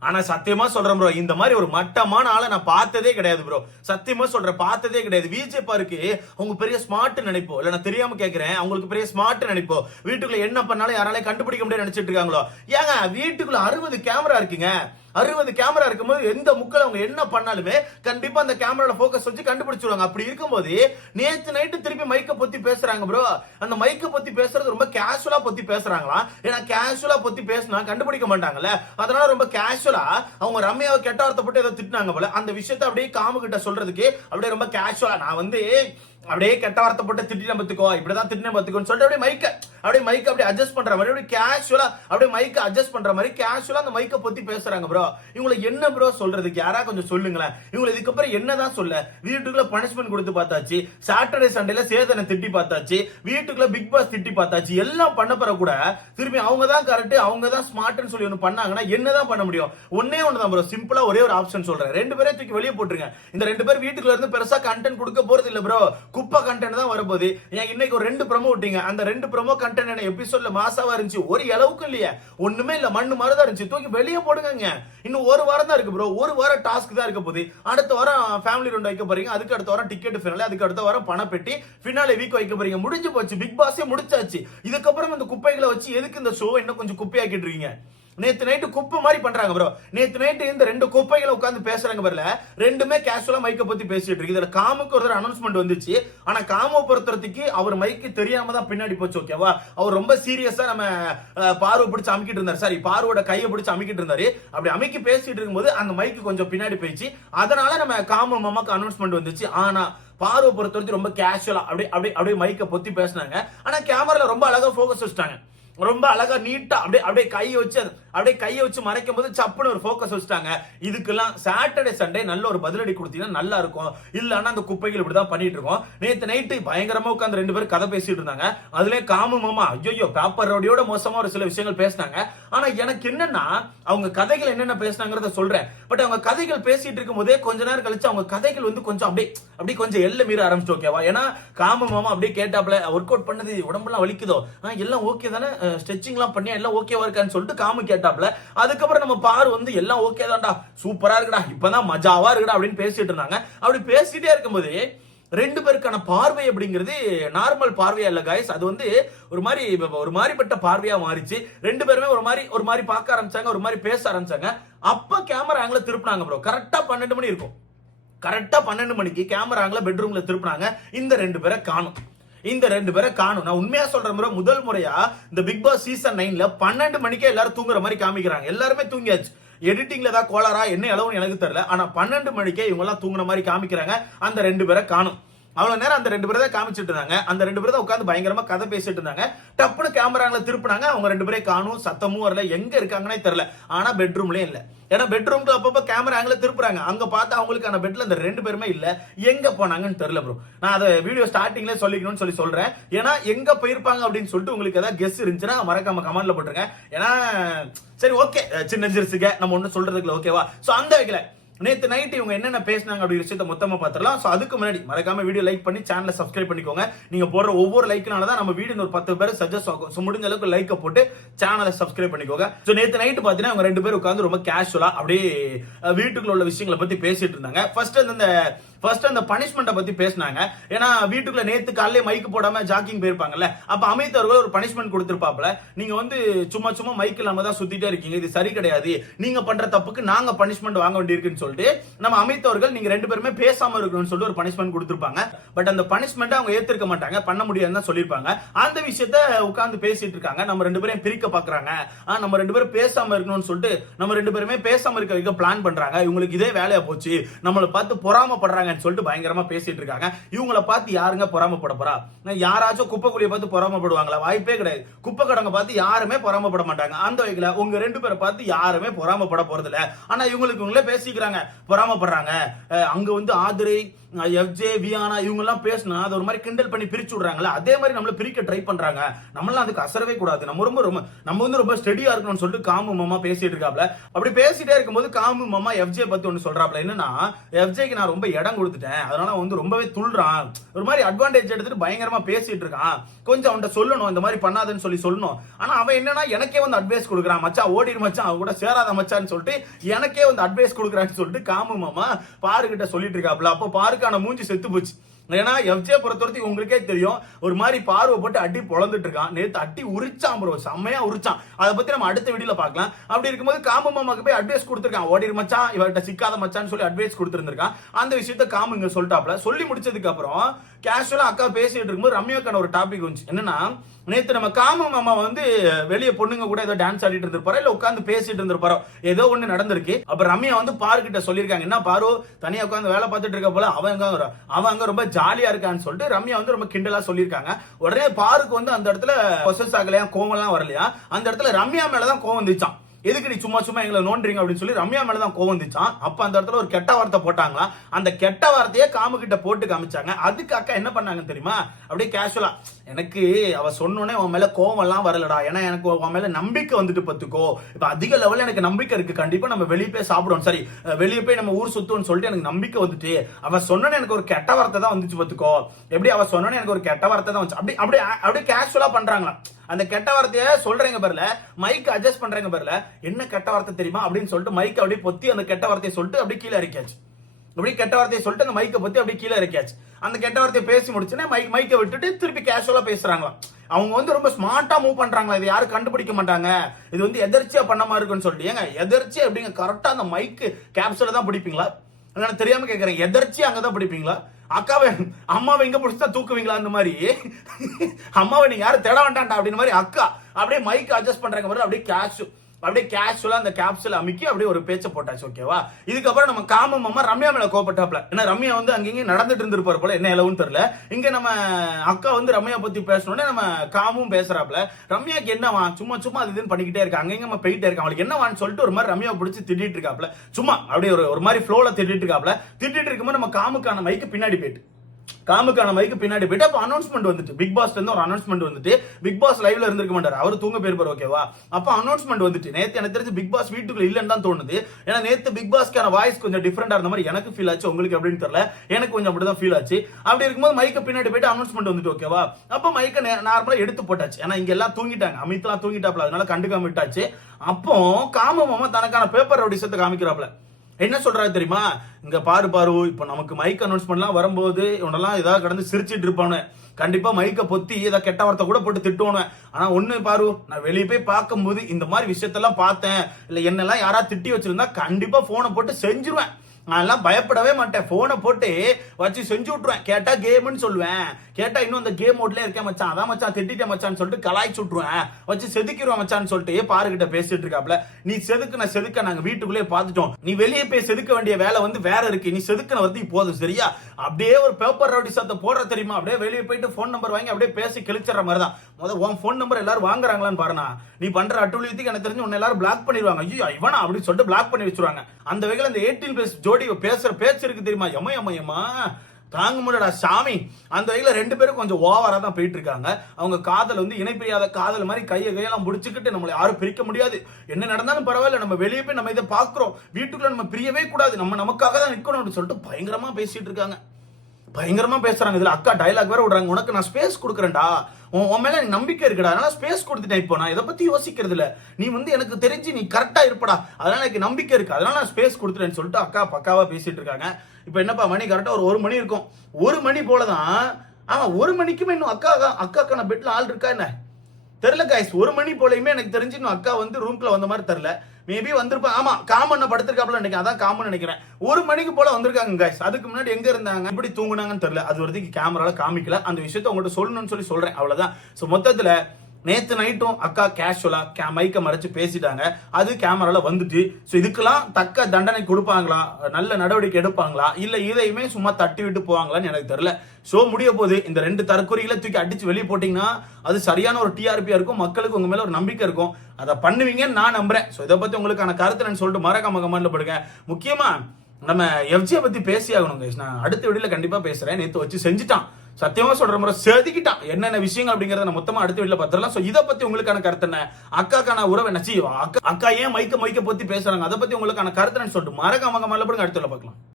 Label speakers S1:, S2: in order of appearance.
S1: ஆனா சத்தியமா சொல்றேன் ப்ரோ இந்த மாதிரி ஒரு மட்டமான ஆளை நான் பார்த்ததே கிடையாது ப்ரோ சத்தியமா சொல்றேன் பார்த்ததே கிடையாது. விஜய் பாருக்கு அவங்க பெரிய ஸ்மார்ட் நினைப்போ? இல்ல நான் தெரியாம கேக்குறேன் அவங்களுக்கு பெரிய ஸ்மார்ட் நினைப்போ? வீட்டுக்குள்ள என்ன பண்ணாலும் யாராலையும் கண்டுபிடிக்க முடியாது நினைச்சிட்டு இருக்காங்களோ? ஏங்க வீட்டுக்குள்ள அறுபது கேமரா இருக்குங்க. அறுபது கேமரா இருக்கும்போது எந்த முக்கில் அவங்க என்ன பண்ணாலுமே கண்டிப்பா அந்த கேமரால போக்கஸ் வச்சு கண்டுபிடிச்சிருவாங்க. அப்படி இருக்கும்போது நேற்று நைட்டு திருப்பி மைக்க பத்தி பேசுறாங்க ப்ரோ அந்த மைக்க பத்தி பேசுறது ரொம்ப கேஷுவலா பத்தி பேசுறாங்களாம். ஏன்னா கேஷுவலா பத்தி பேசினா கண்டுபிடிக்க மாட்டாங்கல்ல. அதனால ரொம்ப கேஷுவலா அவங்க ரம்யாவை கெட்ட வார்த்தைப்பட்டு ஏதோ திட்டினாங்க போல. அந்த விஷயத்தை அப்படியே காமு கிட்ட சொல்றதுக்கு அப்படியே ரொம்ப கேஷுவலா நான் வந்து அப்படியே கெட்ட வார்த்தை போட்டு திட்டின பத்துக்கோ இப்படிதான் திட்டின பத்துக்கோன்னு சொல்லிட்டு அப்படியே மைக்க அப்படியே மைக் அப்படியே அட்ஜஸ்ட் பண்ற மாதிரி அப்படியே கேஷுவலா அப்படியே மைக்க அட்ஜஸ்ட் பண்ற மாதிரி கேஷுவலா அந்த மைக்க பத்தி பேசுறாங்க ப்ரோ இவங்களை என்ன ப்ரோ சொல்றதுக்கு? யாரா கொஞ்சம் சொல்லுங்களேன். இவங்களை இதுக்கப்புறம் என்னதான் சொல்ல? வீட்டுக்குள்ள பனிஷ்மெண்ட் கொடுத்து பார்த்தாச்சு. சாட்டர்டே சண்டேல சேதனை திட்டி பார்த்தாச்சு. வீட்டுக்குள்ள பிக் பாஸ் திட்டி பார்த்தாச்சு. எல்லாம் பண்ண போற கூட திரும்பி அவங்க தான் கரெக்ட் அவங்க தான் ஸ்மார்ட்னு சொல்லி ஒன்று பண்ணாங்கன்னா என்னதான் பண்ண முடியும்? ஒன்னே ஒன்று தான் ப்ரோ சிம்பிளா ஒரே ஒரு ஆப்ஷன் சொல்றேன். ரெண்டு பேரையும் தூக்கி வெளியே போட்டுருங்க. இந்த ரெண்டு பேர் வீட்டுக்குள்ள இருந்து பெருசா கண்டென்ட் கொடுக்க போறது இல்ல ப்ரோ குப்பை கண்டென்ட் தான் வரும்போது ஏன் இன்னைக்கு ஒரு ரெண்டு ப்ரமோ விட்டீங்க. அந்த ரெண்டு ப்ரமோ கண்டென்ட் என்ன எபிசோட்ல மாசாவா இருந்துச்சு? ஒரு அளவுக்கு இல்லையா. ஒண்ணுமே இல்ல மண்ணு மாதிரி தான் இருந்துச்சு. தூக்கி வெளியே போடுங்க இன்னும் ஒரு வாரம் தான் இருக்கு ப்ரோ ஒரு வாரம் டாஸ்க் தான் இருக்க போகுது. அடுத்த வாரம் ஃபேமிலி ரெண்டு வைக்க போறீங்க. அதுக்கு அடுத்த வாரம் டிக்கெட் ஃபினாலே அதுக்கு அடுத்த வாரம் பணப்பெட்டி. ஃபினாலே வீக் வைக்க போறீங்க. முடிஞ்சு போச்சு. பிக் பாஸே முடிச்சாச்சு. இதுக்கப்புறம் இந்த குப்பைகளை வச்சு எதுக்கு இந்த ஷோ இன்னும் கொஞ்சம் குப்பையாக்கிட்டு இருக்கீங்க? நேத்து நைட்டு குப்பை மாதிரி பண்றாங்க ப்ரோ நேத்து நைட்டு இந்த ரெண்டு குப்பைகளை உட்காந்து பேசுறாங்க பாருல. ரெண்டுமே கேஷுவலா மைக்கை பத்தி பேசிட்டு இருக்கு. இதுல காமுக்கு ஒரு அனௌன்ஸ்மெண்ட் வந்துச்சு. ஆனா காமோ பொறுத்தறதுக்கு அவர் மைக்கு தெரியாம தான் பின்னாடி போச்சு ஓகேவா அவர் ரொம்ப சீரியஸா நம்ம பார்வை பிடிச்சு அமுக்கிட்டு இருந்தார். சாரி பார்வோட கையை பிடிச்சு அமைக்கிட்டு இருந்தாரு. அப்படி அமைக்கி பேசிட்டு இருக்கும்போது அந்த மைக்கு கொஞ்சம் பின்னாடி போயிடுச்சு. அதனால நம்ம காமோ மாமாக்கு அனௌன்ஸ்மெண்ட் வந்துச்சு. ஆனா பார்வை பொறுத்தவரைக்கும் ரொம்ப கேஷுவலா அப்படியே அப்படியே அப்படியே மைக்கை பொத்தி பேசினாங்க. ஆனா கேமரால ரொம்ப அழகா போக்கஸ் வச்சுட்டாங்க. ரொம்ப அழகா நீட்டா அப்படியே அப்படியே கையை வச்சு அப்படியே கையை வச்சு மறைக்கும் போது சப்புன்னு ஒரு ஃபோக்கஸ் வச்சுட்டாங்க. இதுக்கெல்லாம் சாட்டர்டே சண்டே நல்ல ஒரு பதிலடி கொடுத்தீங்கன்னா நல்லா இருக்கும். இல்லைன்னா அந்த குப்பைகள் இப்படிதான் பண்ணிட்டு இருக்கோம். நேத்து நைட்டு பயங்கரமா உட்காந்து ரெண்டு பேரும் கதை பேசிட்டு இருந்தாங்க. அதுலயே காமு மாமா ஐயோ பேப்பர் ரோடியோட மோசமா ஒரு சில விஷயங்கள் பேசினாங்க. ஆனா எனக்கு என்னன்னா அவங்க கதைகள் என்னென்ன பேசினாங்கிறத சொல்றேன். பட் அவங்க கதைகள் பேசிட்டு இருக்கும் போதே கொஞ்ச நேரம் கழிச்சு அவங்க கதைகள் வந்து கொஞ்சம் அப்படியே அப்படியே கொஞ்சம் எல்ல மீற ஆரம்பிச்சு ஓகேவா ஏன்னா காம மாமா அப்படியே கேட்டாப்ல ஒர்க் அவுட் பண்ணது உடம்பெல்லாம் வலிக்குதோ? எல்லாம் ஓகே தானே? ஸ்ட்ரெச்சிங்லாம் பண்ணி எல்லாம் ஓகேவா இருக்கான்னு சொல்லிட்டு காமு கேட்டாப்ல. அதுக்கப்புறம் நம்ம பாரு வந்து எல்லாம் ஓகே தான்டா சூப்பரா இருக்குடா இப்பதான் மஜாவா இருக்குடா அப்படின்னு பேசிட்டு இருந்தாங்க. அப்படி பேசிட்டே இருக்கும்போது ரெண்டு பேருக்கான பார்வை அப்படிங்கிறது நார்மல் பார்வையா இல்ல காய்ஸ் அது வந்து ஒரு மாதிரி ஒரு மாதிரிப்பட்ட பார்வையா மாறிச்சு. ரெண்டு பேருமே ஒரு மாதிரி ஒரு மாதிரி பார்க்க ஆரம்பிச்சாங்க ஒரு மாதிரி பேச ஆரம்பிச்சாங்க. அப்ப கேமரா ஆங்கில திருப்பினாங்க ப்ரோ கரெக்டா பன்னெண்டு மணி இருக்கும். கரெக்டா பன்னெண்டு மணிக்கு கேமரா ஆங்கில பெட்ரூம்ல திருப்பினாங்க. இந்த ரெண்டு பேரை காணும். இந்த ரெண்டு பேரை காணும். நான் உண்மையா சொல்ற முறை முதல் முறையா இந்த பிக் பாஸ் சீசன் நைன்ல பன்னெண்டு மணிக்கே எல்லாரும் தூங்குற மாதிரி காமிக்கிறாங்க. எல்லாருமே தூங்கியாச்சு. எடிட்டிங்ல தான் கோளாரா என்ன அளவுன்னு எனக்கு தெரியல. ஆனா பன்னெண்டு மணிக்கே இவங்க எல்லாம் தூங்குற மாதிரி காமிக்கிறாங்க. அந்த ரெண்டு பேரை காணும். அவ்வளவு நேரம் அந்த ரெண்டு பேரும் தான் காமிச்சிட்டு இருந்தாங்க. அந்த ரெண்டு பேரும் தான் உட்காந்து பயங்கரமா கதை பேசிட்டு இருந்தாங்க. டப்புனு கேமராங்களை திருப்பினாங்க. அவங்க ரெண்டு பேரையும் காணும். சத்தமும் வரல. எங்க இருக்காங்கன்னே தெரியல. ஆனா பெட்ரூம்லயும் இல்ல. ஏன்னா பெட்ரூம்க்கு அப்பப்ப கேமரா ஆங்கில திருப்புறாங்க. அங்க பார்த்தா அவங்களுக்கான பெட்ல அந்த ரெண்டு பேருமே இல்ல. எங்க போனாங்கன்னு தெரியல ப்ரோ நான் அதை வீடியோ ஸ்டார்டிங்ல சொல்லிக்கணும்னு சொல்லி சொல்றேன். ஏன்னா எங்க போயிருப்பாங்க அப்படின்னு சொல்லிட்டு உங்களுக்கு ஏதாவது கெஸ் இருந்துச்சுன்னா மறக்காம கமெண்ட்ல போட்டுருங்க. ஏன்னா சரி ஓகே சின்ன சிறுசுக. நம்ம ஒன்னும் சொல்றதுக்குல ஓகேவா சோ அந்த வகையில நேத்து நைட் இவங்க என்னென்ன பேசினாங்க அப்படி விஷயத்த மொத்தமா பாத்திரலாம் சோ அதுக்கு முன்னாடி மறக்காம வீடியோ லைக் பண்ணி சேனலை சப்ஸ்கிரைப் பண்ணிக்கோங்க. நீங்க போடுற ஒவ்வொரு லைக்னால தான் நம்ம வீடியோ ஒரு பத்து பேர் சஜஸ்ட் ஆகும். ஸோ முடிஞ்ச அளவுக்கு லைக்கை போட்டு சேனலை சப்ஸ்கிரைப் பண்ணிக்கோங்க. ஸோ நேத்து நைட் பாத்தீங்கன்னா அவங்க ரெண்டு பேரும் உட்காந்து ரொம்ப கேஷுவலா அப்படியே வீட்டுக்குள்ள உள்ள விஷயங்களை பத்தி பேசிட்டு இருந்தாங்க. ஃபர்ஸ்ட் அந்த ஃபர்ஸ்ட் அந்த பனிஷ்மெண்ட்டை பத்தி பேசினாங்க. ஏன்னா வீட்டுக்குள்ள நேத்து காலையில மைக்கு போடாம ஜாக்கிங் போயிருப்பாங்கல்ல அப்ப அமித் அவர்கள் ஒரு பனிஷ்மெண்ட் கொடுத்திருப்பாப்ல நீங்க வந்து சும்மா சும்மா மைக் இல்லாம தான் சுத்திட்டே இருக்கீங்க. இது சரி கிடையாது. நீங்க பண்ற தப்புக்கு நாங்க பனிஷ்மெண்ட் வாங்க வேண்டியிருக்குன்னு சொல்லிட்டு நம்ம அமைத்தவர்கள் நீங்க ரெண்டு பேருமே பேசாம இருக்கணும்னு சொல்லிட்டு ஒரு பனிஷ்மெண்ட் கொடுத்துருப்பாங்க. பட் அந்த பனிஷ்மெண்ட் அவங்க ஏத்திருக்க மாட்டாங்க பண்ண முடியாதுன்னு தான் சொல்லியிருப்பாங்க. அந்த விஷயத்த உட்கார்ந்து பேசிட்டு இருக்காங்க. நம்ம ரெண்டு பேரும் பிரிக்க பாக்குறாங்க. நம்ம ரெண்டு பேரும் பேசாம இருக்கணும்னு சொல்லிட்டு நம்ம ரெண்டு பேருமே பேசாம இருக்க வைக்க பிளான் பண்றாங்க. இவங்களுக்கு இதே வேலையா போச்சு. நம்மளை பார்த்து பொறாமப்படுறாங்கன்னு சொல்லிட்டு பயங்கரமா பேசிட்டு இருக்காங்க. இவங்களை பார்த்து யாருங்க பொறாமப்பட போறா? யாராச்சும் குப்பை குழியை பார்த்து பொறாமப்படுவாங்களா? வாய்ப்பே கிடையாது. குப்பை கடங்க பார்த்து யாருமே பொறாமப்பட மாட்டாங்க. அந்த வகையில உங்க ரெண்டு பேரை பார்த்து யாருமே பொறாமப்பட போறது இல்ல ஆனா இவங்களுக்கு இவங்களே பேசிக்கிறாங்க. பொறாமப்படுறாங்க. அங்க வந்து ஆதிரை எஃப்ஜே வியானா இவங்க எல்லாம் பேசினா அதை ஒரு மாதிரி கிண்டல் பண்ணி பிரிச்சு விடுறாங்கல்ல அதே மாதிரி நம்மள பிரிக்க ட்ரை பண்றாங்க. நம்மளாம் அதுக்கு அசரவே கூடாது. நம்ம ரொம்ப ரொம்ப நம்ம வந்து ரொம்ப ஸ்டெடியா இருக்கணும்னு சொல்லிட்டு காமு மாமா பேசிட்டு இருக்காப்ல. அப்படி பேசிட்டே இருக்கும்போது காமு மாமா எஃப்ஜே பத்தி ஒன்னு சொல்றாப்ல. என்னன்னா எஃப்ஜேக்கு நான் ரொம்ப இடம் கொடுத்துட்டேன். அதனால வந்து ரொம்பவே துள்றான். ஒரு மாதிரி அட்வான்டேஜ் எடுத்துட்டு பயங்கரமா பேசிட்டு இருக்கான். கொஞ்சம் அவன்கிட்ட சொல்லணும் இந்த மாதிரி பண்ணாதுன்னு சொல்லி சொல்லணும். ஆனா அவன் என்னன்னா எனக்கே வந்து அட்வைஸ் கொடுக்குறான். மச்சா ஓடிடு மச்சான் அவன் கூட சேராத மச்சான்னு சொல்லிட்டு எனக்கே வந்து அட்வைஸ் கொடுக்குறான்னு சொல்லிட்டு காமு மாமா பாருகிட்ட சொல்லிட்டு இருக்காப்ல. அப்போ பாருக்கான மூஞ்சி செத்து போச்சு. ஏன்னா எஃப்ஜே பொறுத்தவரைக்கும் உங்களுக்கே தெரியும் ஒரு மாதிரி பார்வை போட்டு அடி பொழந்துட்டு இருக்கான். நேற்று அடி உரிச்சான் ப்ரோ செம்மையா உரிச்சான். அதை பத்தி நம்ம அடுத்த வீடியோல பார்க்கலாம். அப்படி இருக்கும்போது காமு மாமாக்கு போய் அட்வைஸ் கொடுத்துருக்கான். ஓடிரு மச்சான் இவர்கிட்ட சிக்காத மச்சான்னு சொல்லி அட்வைஸ் கொடுத்துருந்துருக்கான். அந்த விஷயத்த காமு இங்க சொல்லிட்டாப்ல. சொல்லி முடிச்சதுக்கு அப்புறம் கேஷுவலா அக்கா பேசிட்டு இருக்கும்போது ரம்யாக்கான ஒரு டாபிக் வந்துச்சு. என்னன்னா நேற்று நம்ம காம மாமா வந்து வெளியே பொண்ணுங்க கூட ஏதோ டான்ஸ் ஆடிட்டு இருந்திருப்பாரோ? இல்ல உட்காந்து பேசிட்டு இருந்திருப்பாரோ? ஏதோ ஒண்ணு நடந்திருக்கு. அப்ப ரம்யா வந்து பாரு கிட்ட சொல்லியிருக்காங்க. என்ன பாரு? தனியா உட்காந்து வேலை பார்த்துட்டு இருக்க போல. அவன் அங்க அவன் அங்க ரொம்ப ஜாலியா இருக்கான்னு சொல்லிட்டு ரம்யா வந்து ரொம்ப கிண்டலா சொல்லியிருக்காங்க. உடனே பாருக்கு வந்து அந்த இடத்துல பொசஸ் ஆகலையா? கோவம்லாம் வரலையா? அந்த இடத்துல ரம்யா மேலதான் கோவம் வந்துச்சான் எதுக்கு நீ சும்மா சும்மா எங்களை நோண்டுறீங்க அப்படின்னு சொல்லி ரம்யா மேலே தான் கோவம் வந்துச்சான் அப்போ அந்த இடத்துல ஒரு கெட்ட வார்த்தை போட்டாங்களா? அந்த கெட்ட வார்த்தையே காமுக்கிட்ட போட்டு காமிச்சாங்க. அதுக்கு அக்கா என்ன பண்ணாங்க தெரியுமா? அப்படியே கேஷுவலா எனக்கு அவ சொன்னோனே உன் மேல கோவம்லாம் வரலடா. ஏன்னா எனக்கு உன் மேல நம்பிக்கை வந்துட்டு பத்துக்கோ இப்போ அதிக லெவலில் எனக்கு நம்பிக்கை இருக்கு. கண்டிப்பா நம்ம வெளியே போய் சாப்பிடுவோம். சரி வெளியே போய் நம்ம ஊர் சுத்துவோம்னு சொல்லிட்டு எனக்கு நம்பிக்கை வந்துட்டு அவ சொன்னோனே எனக்கு ஒரு கெட்ட வார்த்தை தான் வந்துச்சு பத்துக்கோ எப்படி அவ சொன்னோன்னே எனக்கு ஒரு கெட்ட வார்த்தை தான் வந்துச்சு. அப்படி அப்படியே அப்படியே கேஷுவலா பண்றாங்களா அந்த கெட்ட வார்த்தையை சொல்றீங்க பாருல மைக் அட்ஜஸ்ட் பண்றீங்க பாருல. என்ன கெட்ட வார்த்தை தெரியுமா அப்படின்னு சொல்லிட்டு மைக் அப்படியே பொத்தி அந்த கெட்ட வார்த்தையை சொல்லிட்டு அப்படியே கீழே இறக்கியாச்சு. அப்படியே கெட்ட வார்த்தையை சொல்லிட்டு அந்த மைக்கை பத்தி அப்படியே கீழே இறக்கியாச்சு. அந்த கெட்ட வார்த்தையை பேசி முடிச்சுன்னா மைக் மைக்கை விட்டுட்டு திருப்பி கேஷுவலா பேசுறாங்களாம். அவங்க வந்து ரொம்ப ஸ்மார்ட்டா மூவ் பண்றாங்களா? இது யாரும் கண்டுபிடிக்க மாட்டாங்க. இது வந்து எதர்ச்சியா பண்ண மாதிரி இருக்குன்னு சொல்லிட்டு. ஏங்க எதர்ச்சியா அப்படிங்க கரெக்டா அந்த மைக்கு கேப்சூல தான் பிடிப்பீங்களா? நான் தெரியாம கேட்கறேன் எதர்ச்சி அங்கதான் பிடிப்பீங்களா? அக்காவை அம்மாவை எங்க பிடிச்சா தூக்குவீங்களா அந்த மாதிரி? அம்மாவை நீங்க யாரும் தேட வேண்டாம்டா அப்படின்னு மாதிரி அக்கா அப்படியே மைக் அட்ஜஸ்ட் பண்றாங்க பாரு அப்படியே கேஷ் அப்படியே கேஷுவலா அந்த கேப்சூல் அமைக்கி அப்படியே ஒரு பேச்ச போட்டாச்சு ஓகேவா இதுக்கப்புறம் நம்ம காம மாமா ரம்யா மேல கோபப்பட்டாப்ல ஏன்னா ரம்யா வந்து அங்கேயும் நடந்துட்டு இருந்திருப்பார் போல என்ன இலவுன்னு தெரியல. இங்க நம்ம அக்கா வந்து ரம்யா பத்தி பேசணும்னே நம்ம காமும் பேசுறாப்ல ரம்யாக்கு என்னவா சும்மா சும்மா அது இதுன்னு பண்ணிக்கிட்டே இருக்கா அங்கங்க நம்ம போயிட்டே இருக்கா அவளுக்கு என்னவான்னு சொல்லிட்டு ஒரு மாதிரி ரம்யா பிடிச்சி திட்டிட்டு இருக்காப்ல சும்மா அப்படியே ஒரு ஒரு மாதிரி ஃப்ளோல திட்டிட்டு இருக்காப்ல திட்டிட்டு இருக்கும்போது நம்ம காமுக்கான மைக்கு பின்னாடி போயிட்டு. காமுக்கான மைக்கு பின்னாடி போயிட்டு அப்ப அனௌன்ஸ்மெண்ட் வந்துட்டு. பிக் பாஸ்ல இருந்து ஒரு அனௌன்ஸ்மெண்ட் வந்துட்டு. பிக் பாஸ் லைவ்ல இருந்திருக்க மாட்டார். அவர் தூங்க போயிருப்பார் ஓகேவா அப்ப அனௌன்ஸ்மெண்ட் வந்துட்டு. நேத்து எனக்கு தெரிஞ்சு பிக் பாஸ் வீட்டுக்குள்ள இல்லைன்னு தான் தோணுது. ஏன்னா நேத்து பிக் பாஸ்க்கான வாய்ஸ் கொஞ்சம் டிஃப்ரெண்டா இருந்த மாதிரி எனக்கு ஃபீல் ஆச்சு. உங்களுக்கு அப்படின்னு தெரியல. எனக்கு கொஞ்சம் அப்படிதான் ஃபீல் ஆச்சு. அப்படி இருக்கும்போது மைக்கு பின்னாடி போயிட்டு அனௌன்ஸ்மெண்ட் வந்துட்டு ஓகேவா அப்ப மைக்கை நார்மலா எடுத்து போட்டாச்சு. ஏன்னா இங்க எல்லாம் தூங்கிட்டாங்க. அமித்லாம் தூங்கிட்டாப்ல. அதனால கண்டுக்காம விட்டாச்சு. அப்போ காம மாமா தனக்கான பேப்பர் ரவுடிசத்தை காமிக்கிறாப்ல. என்ன சொல்றாரு தெரியுமா? இங்க பாரு பாரு இப்ப நமக்கு மைக் அனௌன்ஸ்மெண்ட்லாம் வரும்போது இவனெல்லாம் ஏதாவது கடந்து சிரிச்சிட்டு இருப்பானு. கண்டிப்பா மைக்க பொத்தி ஏதாவது கெட்ட வார்த்தை கூட போட்டு திட்டுவானு. ஆனா ஒண்ணு பாரு நான் வெளியே போய் பார்க்கும்போது இந்த மாதிரி விஷயத்தெல்லாம் பார்த்தேன். இல்ல என்னெல்லாம் யாராவது திட்டி வச்சிருந்தா கண்டிப்பா போனை போட்டு செஞ்சிருவேன். நான் எல்லாம் பயப்படவே மாட்டேன். ஃபோனை போட்டு வச்சு செஞ்சு விட்ருவேன் கேட்டால் கேம்னு சொல்லுவேன். கேட்டா இன்னும் அந்த கேம் மோட்லேயே இருக்கேன் மச்சான். அதான் மச்சான் திட்டிட்டேன் மச்சான்னு சொல்லிட்டு கலாய்ச்சி விட்ருவேன் வச்சு செதுக்கிடுவேன் மச்சான்னு சொல்லிட்டு பாருகிட்ட பேசிட்டு இருக்காப்ல. நீ செதுக்குன செதுக்க நாங்கள் வீட்டுக்குள்ளே பார்த்துட்டோம் நீ வெளியே போய் செதுக்க வேண்டிய வேலை வந்து வேற இருக்கு. நீ செதுக்கின வந்து போதும் சரியா? அப்படியே ஒரு பேப்பர் ரவுடி சத்த போடுற தெரியுமா? அப்படியே வெளியே போயிட்டு ஃபோன் நம்பர் வாங்கி அப்படியே பேசி கிழிச்சிடற மாதிரி தான் முதல் உன் ஃபோன் நம்பர் எல்லாரும் வாங்குறாங்களான்னு பாருண்ணா. நீ பண்ற அட்டுழியத்துக்கு எனக்கு தெரிஞ்சு உன்னை எல்லாரும் பிளாக் பண்ணிடுவாங்க. ஐயோ இவனா? அப்படின்னு சொல்லிட்டு பிளாக் பண்ணி வச்சிருவாங்க. அந்த வகையில் அந்த எயிட்டீன் பிளஸ் ஜோடி பேசுற பேச்சு இருக்கு தெரியுமா? எம்மா எம்மா எம்மா. தாங்க முடியடா சாமி. அந்த வகையில் ரெண்டு பேரும் கொஞ்சம் ஓவராக தான் போயிட்டு இருக்காங்க அவங்க காதல் வந்து இணைப்பிரியாத காதல் மாதிரி கையை கையெல்லாம் முடிச்சுக்கிட்டு நம்மளை யாரும் பிரிக்க முடியாது. என்ன நடந்தாலும் பரவாயில்ல நம்ம வெளியே போய் நம்ம இதை பார்க்குறோம். வீட்டுக்குள்ள நம்ம பிரியவே கூடாது. நம்ம நமக்காக தான் நிற்கணும்னு சொல்லிட்டு பயங்கரமாக பேசிட்டு இருக்காங்க. பயங்கரமாக பேசுகிறாங்க இதில் அக்கா டைலாக் வேறு விடுறாங்க. உனக்கு நான் ஸ்பேஸ் கொடுக்குறேன்டா. உன் உன் எனக்கு நம்பிக்கை இருக்குடா. அதனால் ஸ்பேஸ் கொடுத்துட்டேன் இப்போ. நான் இதை பற்றி யோசிக்கிறது இல்லை. நீ வந்து எனக்கு தெரிஞ்சு நீ கரெக்டாக இருப்படா. அதனால் எனக்கு நம்பிக்கை இருக்குது அதனால் நான் ஸ்பேஸ் கொடுத்துட்டேன்னு சொல்லிட்டு அக்கா பக்காவாக பேசிகிட்டு இருக்காங்க. இப்போ என்னப்பா மணி கரெக்டாக ஒரு ஒரு மணி இருக்கும். ஒரு மணி போலதான் ஆமாம் ஒரு மணிக்குமே இன்னும் அக்கா அக்காக்கான பெட்டில் ஆள் இருக்கா என்ன? தெரியல காய்ஸ் ஒரு மணி போலயுமே எனக்கு தெரிஞ்சு இன்னும் அக்கா வந்து ரூம்குள்ள வந்த மாதிரி தெரியல. மேபி வந்திருப்பேன் ஆமா காமன் படுத்திருக்காப்ல நினைக்கிறேன். அதான் காமன் நினைக்கிறேன். ஒரு மணிக்கு போல வந்திருக்காங்க காய்ஸ் அதுக்கு முன்னாடி எங்க இருந்தாங்க? எப்படி தூங்குனாங்கன்னு தெரியல. அது வரைக்கும் கேமரால காமிக்கல. அந்த விஷயத்த உங்கள்கிட்ட சொல்லணும்னு சொல்லி சொல்றேன். அவ்வளவுதான். சோ மொத்தத்துல நேத்து நைட்டும் அக்கா கேஷுவலா கே மைக்கை மறைச்சு பேசிட்டாங்க. அது கேமரால வந்துட்டு ஸோ இதுக்கெல்லாம் தக்க தண்டனை கொடுப்பாங்களா? நல்ல நடவடிக்கை எடுப்பாங்களா? இல்ல இதையுமே சும்மா தட்டி விட்டு போவாங்களான்னு எனக்கு தெரியல. ஷோ முடிய போது இந்த ரெண்டு தற்கொலைகளை தூக்கி அடிச்சு வெளியே போட்டீங்கன்னா அது சரியான ஒரு டிஆர்பியா இருக்கும். மக்களுக்கு உங்க மேல ஒரு நம்பிக்கை இருக்கும். அதை பண்ணுவீங்கன்னு நான் நம்புறேன். ஸோ இதை பத்தி உங்களுக்கான கருத்து நான் சொல்லிட்டு மறக்காம கமெண்ட்ல போடுங்க. முக்கியமா நம்ம எஃப்ஜியை பத்தி பேசி ஆகணும் நான் அடுத்த வீடியோல கண்டிப்பா பேசுறேன். நேற்று வச்சு செஞ்சுட்டான். சத்தியமா சொல்ற முறை செதுக்கிட்டான். என்னென்ன விஷயங்கள் அப்படிங்கறத நான் மொத்தமா அடுத்த வீட்டுல பாத்திரலாம் சோ இத பத்தி உங்களுக்கான கருத்து என்ன? அக்காக்கான உறவை என்ன? செய்வா அக்கா அக்கா ஏன் மைக்க மைக்க பத்தி பேசுறாங்க? அதை பத்தி உங்களுக்கான கருத்து என்னன்னு சொல்லிட்டு மறக்காம மல்லபடுங்க அடுத்த வீடியோல பார்க்கலாம்.